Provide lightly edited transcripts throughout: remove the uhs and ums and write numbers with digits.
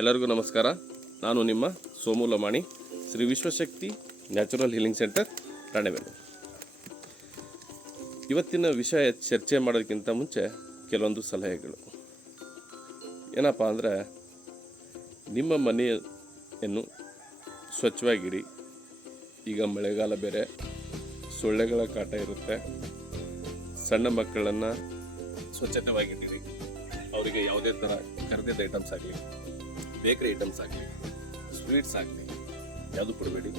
ಎಲ್ಲರಿಗೂ ನಮಸ್ಕಾರ. ನಾನು ನಿಮ್ಮ Somu Lamani, Shri Vishwashakti natural healing centre, Ranebennur. ಇವತ್ತಿನ ವಿಷಯ ಚರ್ಚೆ ಮಾಡೋದಕ್ಕಿಂತ ಮುಂಚೆ ಕೆಲವೊಂದು ಸಲಹೆಗಳು. ಏನಪ್ಪ ಅಂದರೆ, ನಿಮ್ಮ ಮನೆಯನ್ನು ಸ್ವಚ್ಛವಾಗಿಡಿ. ಈಗ ಮಳೆಗಾಲ ಬೇರೆ, ಸೊಳ್ಳೆಗಳ ಕಾಟ ಇರುತ್ತೆ. ಸಣ್ಣ ಮಕ್ಕಳನ್ನು ಸ್ವಚ್ಛತೆವಾಗಿಟ್ಟಿರಿ. ಅವರಿಗೆ ಯಾವುದೇ ಥರ ಕರೆದಿದ್ದ ಐಟಮ್ಸ್ ಆಗಲಿ, ಬೇಕರಿ ಐಟಮ್ಸ್ ಆಗಲಿ, ಸ್ವೀಟ್ಸ್ ಆಗಲಿ ಯಾವುದು ಕೊಡಬೇಡಿ.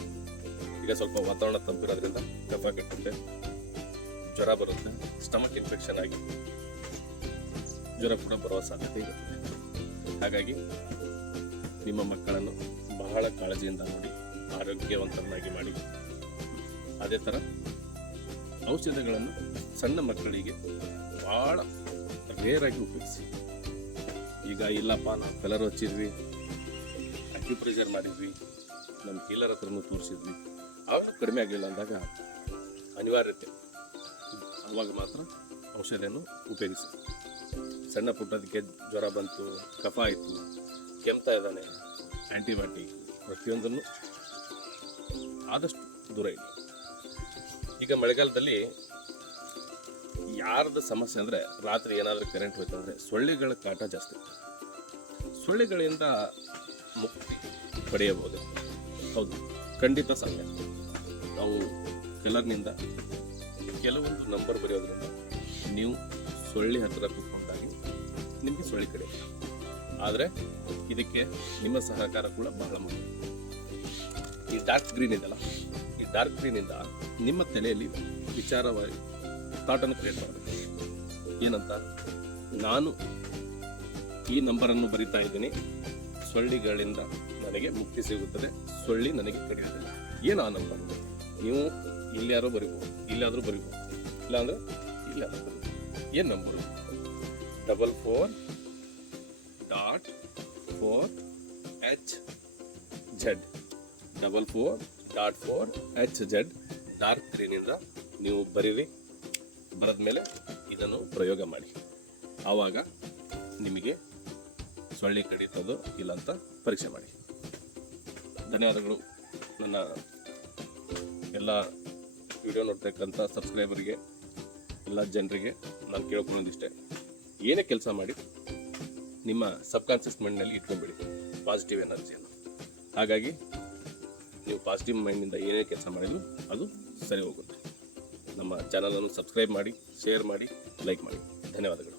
ಈಗ ಸ್ವಲ್ಪ ವಾತಾವರಣ ತಂಪಿರೋದ್ರಿಂದ ಕಫ ಕಟ್ಟುತ್ತೆ, ಜ್ವರ ಬರುತ್ತೆ, ಸ್ಟಮಕ್ ಇನ್ಫೆಕ್ಷನ್ ಆಗಿ ಜ್ವರ ಕೂಡ ಬರುವ ಸಾಧ್ಯತೆ ಇರುತ್ತೆ. ಹಾಗಾಗಿ ನಿಮ್ಮ ಮಕ್ಕಳನ್ನು ಬಹಳ ಕಾಳಜಿಯಿಂದ ನೋಡಿ, ಆರೋಗ್ಯವಂತರನ್ನಾಗಿ ಮಾಡಿ. ಅದೇ ಥರ ಔಷಧಗಳನ್ನು ಸಣ್ಣ ಮಕ್ಕಳಿಗೆ ಭಾಳ ರೇರಾಗಿ ಉಪಯೋಗಿಸಿ. ಈಗ ಇಲ್ಲಪ್ಪ, ನಾವು ಕಲರ್ ಹಚ್ಚಿದ್ವಿ, ಅಕ್ಯುಪ್ರೆಷರ್ ಮಾಡಿದ್ವಿ, ನಮ್ಮ ಹೀಲರ್ ಹತ್ರನೂ ತೋರಿಸಿದ್ವಿ, ಆವಾಗ ಕಡಿಮೆ ಆಗಲಿಲ್ಲ ಅಂದಾಗ ಅನಿವಾರ್ಯತೆ, ಆವಾಗ ಮಾತ್ರ ಔಷಧಿಯನ್ನು ಉಪಯೋಗಿಸಿ. ಸಣ್ಣ ಪುಟ್ಟದಕ್ಕೆ ಜ್ವರ ಬಂತು, ಕಫ ಆಯಿತು, ಕೆಮ್ತಾ ಇದ್ದಾನೆ, ಆ್ಯಂಟಿಬಯೋಟಿಕ್ ಪ್ರತಿಯೊಂದನ್ನು ಆದಷ್ಟು ದೂರ ಇಡಿ. ಈಗ ಮಳೆಗಾಲದಲ್ಲಿ ಯಾರ್ದು ಸಮಸ್ಯೆ ಅಂದರೆ, ರಾತ್ರಿ ಏನಾದರೂ ಕರೆಂಟ್ ಹೋಯ್ತು ಅಂದರೆ ಸೊಳ್ಳೆಗಳ ಕಾಟ ಜಾಸ್ತಿ. ಸೊಳ್ಳೆಗಳಿಂದ ಮುಕ್ತಿ ಪಡೆಯಬಹುದು. ಹೌದು, ಖಂಡಿತ ಸಾಧ್ಯ. ನಾವು ಕಲರ್ನಿಂದ ಕೆಲವೊಂದು ನಂಬರ್ ಬರೆಯೋದ್ರಿಂದ ನೀವು ಸೊಳ್ಳೆ ಹತ್ತಿರ ಕೂತ್ಕೊಂಡಾಗಿ ನಿಮಗೆ ಸೊಳ್ಳೆ ಕಡಿಯುತ್ತೆ. ಆದರೆ ಇದಕ್ಕೆ ನಿಮ್ಮ ಸಹಕಾರ ಕೂಡ ಬಹಳ ಮುಖ್ಯ. ಈ ಡಾರ್ಕ್ ಗ್ರೀನ್ ಇದೆಯಲ್ಲ, ಈ ಡಾರ್ಕ್ ಗ್ರೀನಿಂದ ನಿಮ್ಮ ತಲೆಯಲ್ಲಿ ವಿಚಾರವಾಗಿ ಥಾಟನ್ನು ಕ್ರಿಯೇಟ್ ಮಾಡಬೇಕು. ಏನಂತ, ನಾನು ಈ ನಂಬರನ್ನು ಬರಿತಾ ಇದ್ದೀನಿ, ಸೊಳ್ಳೆಗಳಿಂದ ನನಗೆ ಮುಕ್ತಿ ಸಿಗುತ್ತದೆ, ಸೊಳ್ಳೆ ನನಗೆ ಕಡಿಯೋದಿಲ್ಲ. ಏನು ಆ ನಂಬರ್? ನೀವು ಇಲ್ಲಾದರೂ ಬರಿಬೋದು, ಇಲ್ಲಾದರೂ ಬರಿಬೋದು, ಇಲ್ಲಾಂದರೆ ಇಲ್ಲಾದರೂ ಬರಿಬೋದು. ಏನು ನಂಬರು? 44.4HZ 44.4HZ ಡಾರ್ಕ್ ಗ್ರೀನಿಂದ ನೀವು ಬರೀರಿ. ಬರೆದ ಮೇಲೆ ಇದನ್ನು ಪ್ರಯೋಗ ಮಾಡಿ. ಆವಾಗ ನಿಮಗೆ ಸೊಳ್ಳೆ ಕಡಿತದೋ ಇಲ್ಲ ಅಂತ ಪರೀಕ್ಷೆ ಮಾಡಿ. ಧನ್ಯವಾದಗಳು. ನನ್ನ ಎಲ್ಲ ವಿಡಿಯೋ ನೋಡ್ತಕ್ಕಂಥ ಸಬ್ಸ್ಕ್ರೈಬರ್ಗೆ, ಎಲ್ಲ ಜನರಿಗೆ ನಾನು ಕೇಳ್ಕೊಳ್ಳೋದಿಷ್ಟೇ, ಏನೇ ಕೆಲಸ ಮಾಡಿ ನಿಮ್ಮ ಸಬ್ಕಾನ್ಷಿಯಸ್ ಮೈಂಡ್ನಲ್ಲಿ ಇಟ್ಕೊಂಡ್ಬಿಡಿ ಪಾಸಿಟಿವ್ ಎನರ್ಜಿಯನ್ನು. ಹಾಗಾಗಿ ನೀವು ಪಾಸಿಟಿವ್ ಮೈಂಡಿಂದ ಏನೇ ಕೆಲಸ ಮಾಡಿದ್ರು ಅದು ಸರಿ ಹೋಗುತ್ತೆ. ನಮ್ಮ ಚಾನಲನ್ನು ಸಬ್ಸ್ಕ್ರೈಬ್ ಮಾಡಿ, ಶೇರ್ ಮಾಡಿ, ಲೈಕ್ ಮಾಡಿ. ಧನ್ಯವಾದಗಳು.